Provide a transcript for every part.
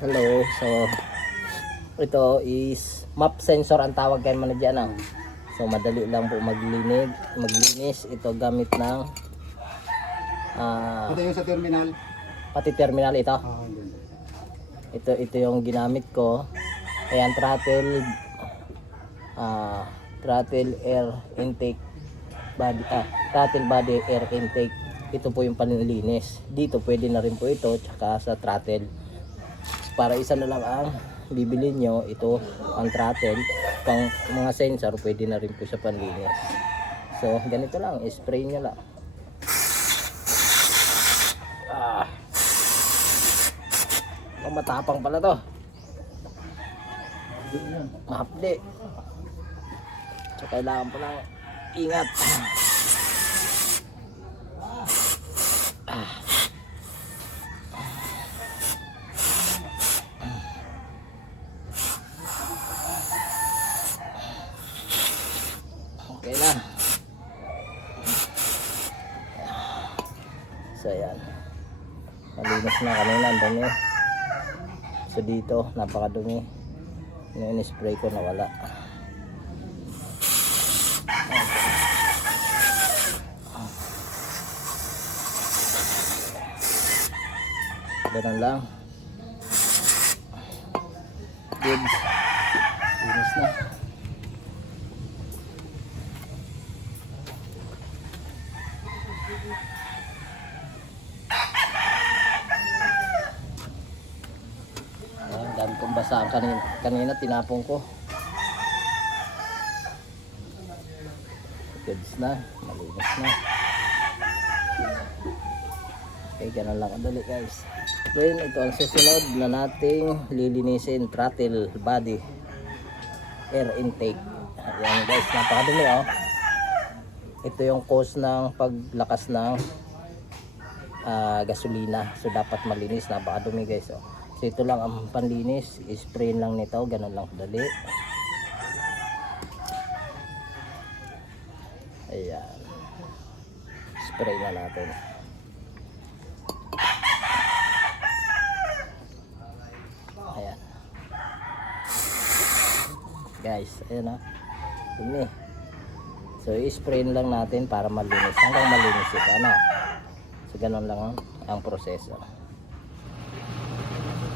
Hello. So ito is map sensor ang tawag kay man diyan. So madali lang po maglinis ito gamit ng Ito yung sa terminal. pati terminal ito. Yun. Ito yung ginamit ko. Ayan, throttle air intake body, throttle body air intake. Ito po yung panlilinis. Dito pwede na rin po ito tsaka sa throttle. Para isa na lang ang bibili nyo, ito ang throttle, pang mga sensor pwede na rin po sa panlinis. So ganito lang, spray nyo lang. Matapang pala to, mahapdi, so kailangan pa lang ingat. Okay na. So ayan, malinis na kanina, ang dumi. So dito napakadumi, yung in-spray ko nawala. Ganun lang. Good. Linis na. Ayan, dami kong basaan kanina tinapong ko. Goods na, malinis na. Okay, ganun lang kadali guys. Then ito ang susunod na nating lilinisin, throttle body air intake. Ayan guys, napakadumi oh. Ito yung cause ng paglakas ng gasolina. So dapat malinis, napakadumi guys oh. So ito lang ang panlinis, spray lang nito, ganun lang kadali. Ayan, spray na natin. Ayan guys, ayan na dumi. So i-spray lang natin para malinis, hanggang malinis ito ano. So ganun lang ang proseso.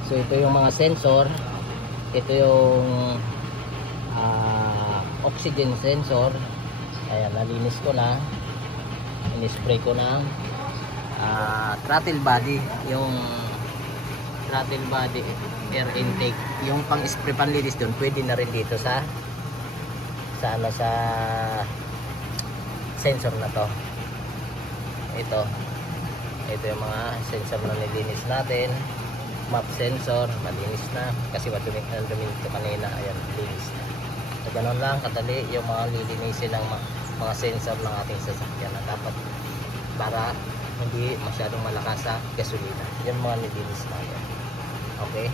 So ito yung mga sensor. Ito yung oxygen sensor. Ayan, nalinis ko na, in-spray ko na throttle body, yung throttle body air intake, yung pang spray panlinis doon pwede na rin dito sa sensor na to. Ito yung mga sensor na nilinis natin. Map sensor, malinis na kasi madumi ito kanina. Ayan, linis na. So ganun lang kadali yung mga lilinisin ng mga sensor ng ating sasakyan na dapat para hindi masyadong malakas sa gasolina. Yan mga nilinis natin. Okay.